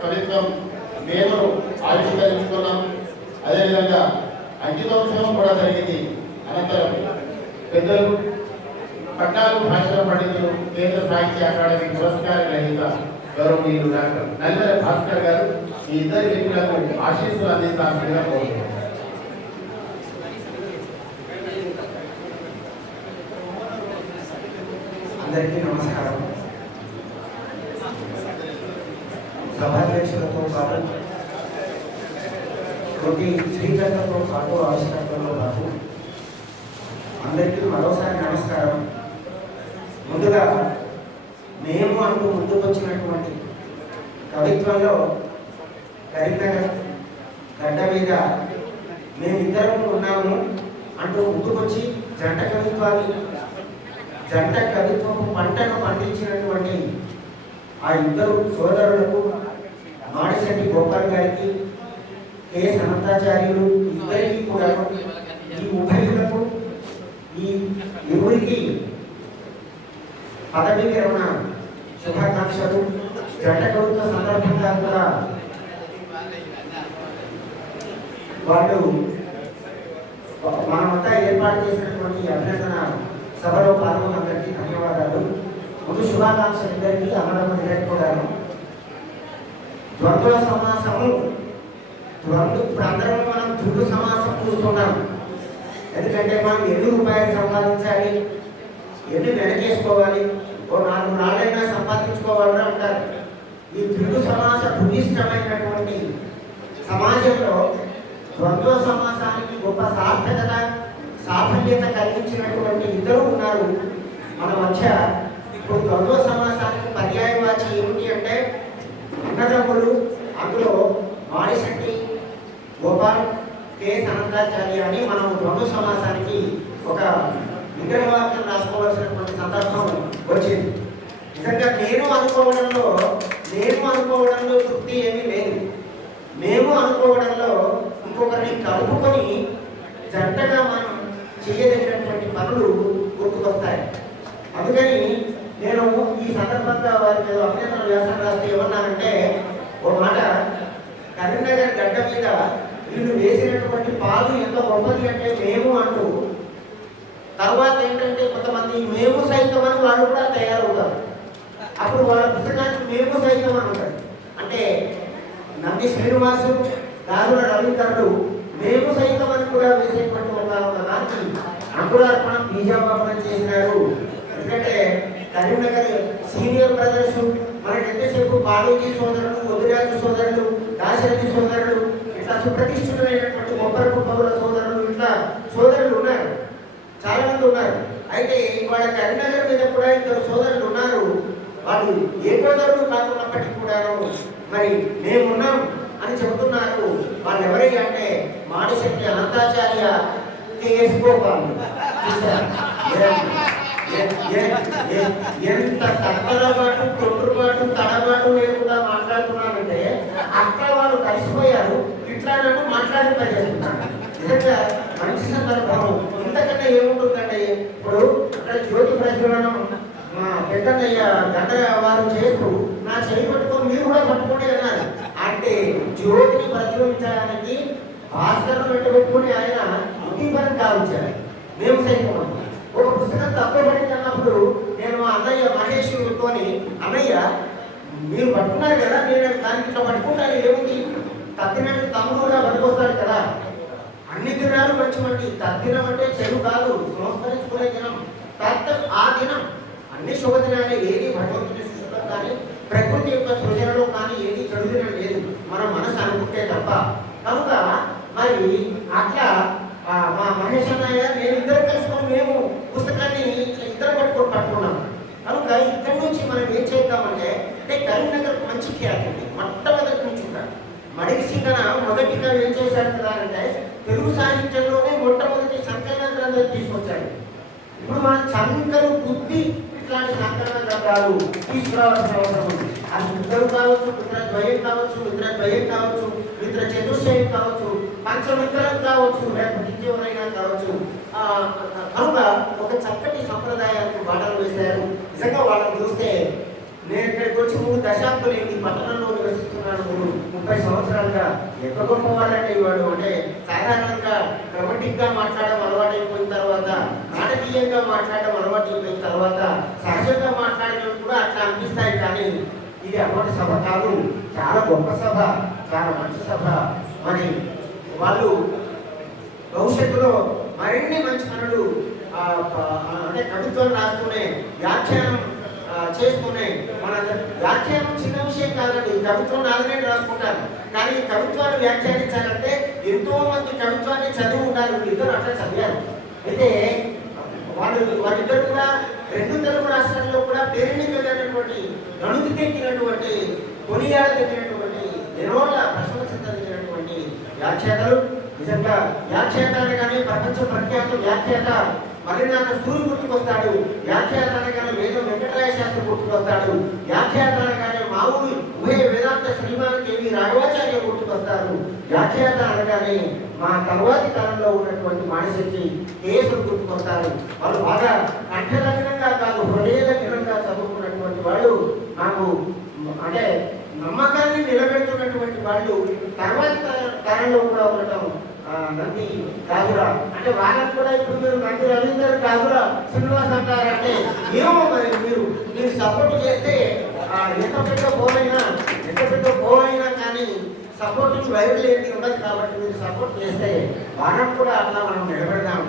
కవిత్వం మేము ఆవిష్కరించుకున్నాం. అదేవిధంగా అంకితోత్సవం కూడా జరిగింది. అనంతరం పెద్దలు పద్నాలుగు భాషల పండితులు కేంద్ర సాహిత్య అకాడమీ పురస్కార గ్రహీత గౌరవనీయులు డాక్టర్ నల్లెల భాస్కర్ గారు ఈ ఇద్దరు వ్యక్తులకు ఆశీస్సులు అందిస్తాల్సిందిగా కోరుతున్నాను అందరికీ నమస్కారం. సమావేశాలతో పాటు ప్రతి స్పీకర్లతో పాటు ఆవిష్కరణతో పాటు అందరికీ మరోసారి నమస్కారం. ముందుగా మేము అంటూ ముందుకొచ్చినటువంటి కవిత్వంలో కరీంనగర్ గడ్డ మీద మేమిద్దరం ఉన్నాము అంటూ ముందుకొచ్చి జంట కవిత్వాన్ని జంట కవిత్వపు పంటను పండించినటువంటి ఆ ఇద్దరు సోదరులకు మాడశెట్టి గోపాల్ గారికి కె. సనతాచార్యులు ఇద్దరికి కూడా ఈ ఉభయులకు ఈ ఇరువురికి పదవి విరమణ శుభాకాంక్షలు జంట కవిత్వ సందర్భంగా కూడా వాళ్ళు మనమంతా ఏర్పాటు చేసినటువంటి అభ్యర్థన సభలో పాల్గొన్నందరికీ ధన్యవాదాలు. ముందు శుభాకాంక్షలు ఇద్దరికి అమరమ్మ ఇద్దరికి కూడాను. ద్వంద్వ సమాసము. ద్వంద్వ ఇప్పుడు అందరం మనం దుడ్డు సమాసం చూస్తున్నాం ఎందుకంటే మనం ఎన్ని రూపాయలు సంపాదించాలి? ఎన్ని వెనకేసుకోవాలి? ఓ నాలుగు నాలుగైనా సంపాదించుకోవాలని అంటారు. ఈ ద్విగు సమాస భూమిష్టమైనటువంటి సమాజంలో ద్వంద్వ సమాసానికి గొప్ప సార్థకత సాఫల్యత కలిగించినటువంటి ఇద్దరు ఉన్నారు. మన మధ్య ఇప్పుడు ద్వంద్వ సమాసానికి పర్యాయవాచి ఏమిటి అంటే అన్నదమ్ములు అందులో మాడిశెట్టి గోపాల్ కే. సనంతాచార్య అని మనం ద్వంద్వ సమాసానికి ఒక విగ్రహవాక్యం రాసుకోవాల్సినటువంటి సందర్భం వచ్చింది. నిజంగా నేను అనుకోవడంలో నేను అనుకోవడంలో తృప్తి ఏమీ లేదు. మేము అనుకోవడంలో ఇంకొకరిని కలుపుకొని జంటగా మనం చేయదగినటువంటి పనులు గుర్తుకొస్తాయి. అందుకని నేను ఈ సందర్భంగా వారికి అభినందన వ్యాసం రాస్తే ఏమన్నానంటే ఒక మాట కరీంనగర్ గడ్డ మీద వీళ్ళు వేసినటువంటి పాలు ఎంత గొప్పది అంటే మేము అంటూ. తర్వాత ఏంటంటే కొంతమంది మేము సైతం అని వాళ్ళు కూడా తయారవుతారు. అప్పుడు వాళ్ళ పుస్తకానికి మేము సైతం అని ఉంటారు. అంటే నంది శ్రీనివాసు దారుల రవీంద్రుడు మేము సైతం అని కూడా వేసేటువంటి ఒక ఒక దానికి అంకురార్పణం బీజాపాపనం చేసినారు ఎందుకంటే కరీంనగర్ సీనియర్ బ్రదర్స్ మనకి ఎంతసేపు బాలూజీ సోదరులు వదిరాజు సోదరులు దాశరథి సోదరులు సుప్రతిష్ఠితులైనటువంటి సుప్రతిష్ఠితమైనటువంటి పౌర సోదరులు ఇట్లా సోదరులు ఉన్నారు. చాలా మంది ఉన్నారు. అయితే ఇవాళ కరీంనగర్ మీద కూడా ఇద్దరు సోదరులు ఉన్నారు. వాళ్ళు ఏ సోదరులు కాకున్నప్పటికీ కూడాను మరి మేమున్నాం అని చెబుతున్నారు. వాళ్ళు ఎవరై అంటే మాడిశెట్టి అనంతాచార్య కేఎస్ గోపాల్. ఎంత తక్కలబాటు తొట్టుబాటు తడబాటు లేకుండా మాట్లాడుతున్నానంటే అక్కడ వాళ్ళు కలిసిపోయారు. ఇట్లా నన్ను మాట్లాడి పనిచేస్తున్నారు నిజంగా మంచి సందర్భం ఇంతకంటే ఏముంటుందంటే ఇప్పుడు అక్కడ జ్యోతి ప్రజ్వలనం మా పెద్దయ్య గంట వారు చేస్తూ నా చేయి పట్టుకొని మీరు కూడా పట్టుకోండి అన్నారు. అంటే జ్యోతిని ప్రజ్వలించడానికి భాస్కరం పెట్టుకొని ఆయన ఉద్దీపనం కావించారు మేము సైతం ఒక పుస్తకం తప్పబడింది అన్నప్పుడు నేను మా అన్నయ్య మహేష్ కొని అన్నయ్య మీరు పట్టుకున్నారు కదా నేను దానికి ఇట్లా పట్టుకుంటాను ఏముంది? తగ్గినట్టు తమ్ముడు కూడా పట్టుకొస్తాడు కదా. అన్ని దినాలు మంచివంటి తద్దినం అంటే చెడు కాదు సంస్కరించుకునే దినం. తత్ ఆ దినం అన్ని శుభదినాలే ఏది భగవంతుని సృష్టిలో కానీ ప్రకృతి యొక్క సృజనలో కానీ ఏది చెడు దినం లేదు. మన మనసు అనుకుంటే తప్ప. కనుక మరి అట్లా మా మహేష్ అన్నయ్య నేను ఇద్దరు కలుసుకొని మేము పుస్తకాన్ని ఇద్దరు పట్టుకొని పట్టుకున్నాం. కనుక ఇక్కడి నుంచి మనం ఏం చేద్దామంటే అంటే కరీంనగర్ మంచి ఖ్యాతి ఉంది. ఉంటాడు మడికి మొదటి కవి ఏం చేశాడు కదా అంటే తెలుగు సాహిత్యంలోనే మొట్టమొదటి సంకలన గ్రంథం తీసుకొచ్చాడు. ఇప్పుడు మన చంకలు బుద్ధి ఇట్లాంటి సంకలన గ్రంథాలు తీసుకురావాల్సిన అవసరం ఉంది. అది మిత్రులు కావచ్చు మిత్రద్వయం కావచ్చు మిత్రద్వయం కావచ్చు మిత్ర చతుర్శయం కావచ్చు పంచమిత్రం కావచ్చు లేకపోతే ఇంకెవరైనా కావచ్చు. కనుక ఒక చక్కటి సంప్రదాయానికి బాటలు వేశారు. నిజంగా వాళ్ళని చూస్తే నేను ఇక్కడికి వచ్చి మూడు దశాబ్దాలు ఈ పట్టణంలో నివసిస్తున్నాను. మూడు ముప్పై సంవత్సరాలుగా. ఎంత గొప్ప వాళ్ళంటే అంటే సాధారణంగా డ్రమటిక్గా మాట్లాడడం అలవాటైపోయిన తర్వాత నాటకీయంగా మాట్లాడడం అలవాటైపోయిన తర్వాత సహజంగా మాట్లాడడం కూడా అట్లా అనిపిస్తాయి కానీ ఇది అటువంటి సభ కాదు. చాలా గొప్ప సభ చాలా మంచి సభ. మరి వాళ్ళు భవిష్యత్తులో మరిన్ని మంచి పనులు అంటే కవిత్వం రాస్తూనే వ్యాఖ్యానం ఆ, చేస్తూనే మన వ్యాఖ్యానం చిన్న విషయం కాదండి. కవిత్వం నాలుగే రాసుకుంటారు. కానీ ఈ కవిత్వాన్ని వ్యాఖ్యానించాలంటే ఎంతో మంది కవిత్వాన్ని చదివి ఉండాలి. ఇద్దరు అట్లా చదివారు. అయితే వాళ్ళు వాళ్ళిద్దరు కూడా రెండు తెలుగు రాష్ట్రాల్లో కూడా పేరెన్నికైనటువంటి కొనియాడ కొనియాడదగినటువంటి నిరోళ్ళ ప్రశంసించదగినటువంటి వ్యాఖ్యాతలు నిజంగా వ్యాఖ్యాత కానీ ప్రపంచ ప్రఖ్యాత వ్యాఖ్యాత మరినాథ సూర్యు గుర్తుకొస్తాడు వ్యాఖ్యాత అనగానే వేద వెంకటరాయ శాస్త్రి గుర్తుకొస్తాడు వ్యాఖ్యాత అనగానే మా ఊరి ఉభయ వేదాంత శ్రీమాన్ కేవి రాఘవాచార్య గుర్తుకొస్తారు వ్యాఖ్యాత అనగానే మా తర్వాతి తరంలో ఉన్నటువంటి మానశక్తి కేసులు గుర్తుకొస్తారు వాళ్ళు బాగా కంఠదగ్నంగా కాదు హృదయదగ్నంగా చదువుకున్నటువంటి వాళ్ళు నాకు అంటే నమ్మకాన్ని నిలబెడుతున్నటువంటి వాళ్ళు తర్వాతి తరంలో కూడా ఉండటం నంది కాదురా అంటే వాళ్ళకు కూడా ఇప్పుడు మీరు నంది రవీందర్ కాదురా శ్రీనివాస్ అంటారంటే ఏమో మరి మీరు మీరు సపోర్ట్ చేస్తే ఎంత పెద్ద పోవైనా ఎంత పెద్ద పోవైనా కానీ సపోర్ట్ వైరల్ ఏంటి ఉండదు కాబట్టి మీరు సపోర్ట్ చేస్తే వాళ్ళకు కూడా అట్లా మనం నిలబెడదాం.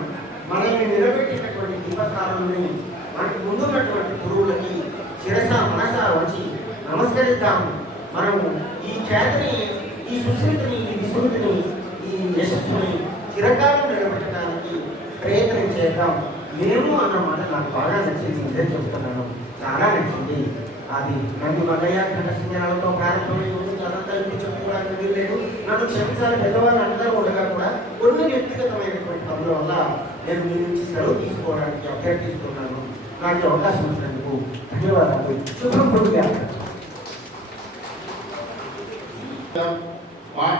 మనల్ని నిలబెట్టినటువంటి దీపకాలని మనకు ముందున్నటువంటి గురువులకి శిరస మనస వచ్చి నమస్కరిద్దాం. మనము ఈ ఖ్యాతిని ఈ సుశ్రుతిని ఈ విశృతిని నిలబెట్టడానికి ప్రయత్నం చేద్దాం. మేము అన్నమాట నాకు బాగా నచ్చింది ఇదే చూస్తున్నాను చాలా నచ్చింది. అది నన్ను మల్లయ్య ఘటసింహాలతో ప్రారంభమై ఉంది. అదంతా ఇప్పుడు చెప్పుకోవడానికి వీల్లేదు. నన్ను క్షమించాలి పెద్దవాళ్ళు అందరూ ఉండగా కూడా కొన్ని వ్యక్తిగతమైనటువంటి పనుల వల్ల నేను మీ నుంచి సెలవు తీసుకోవడానికి అభ్యర్థిస్తున్నాను నాకు అవకాశం ఇచ్చినందుకు ధన్యవాదాలు. శుభం పొందుగా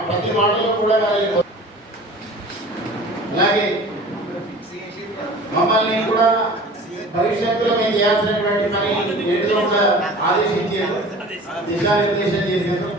ప్రతి మాటలో కూడా అలాగే మమ్మల్ని కూడా భవిష్యత్తులో మేము చేయాల్సినటువంటి పని ఏంటో కూడా ఆదేశించారు దిశానిర్దేశం చేశారు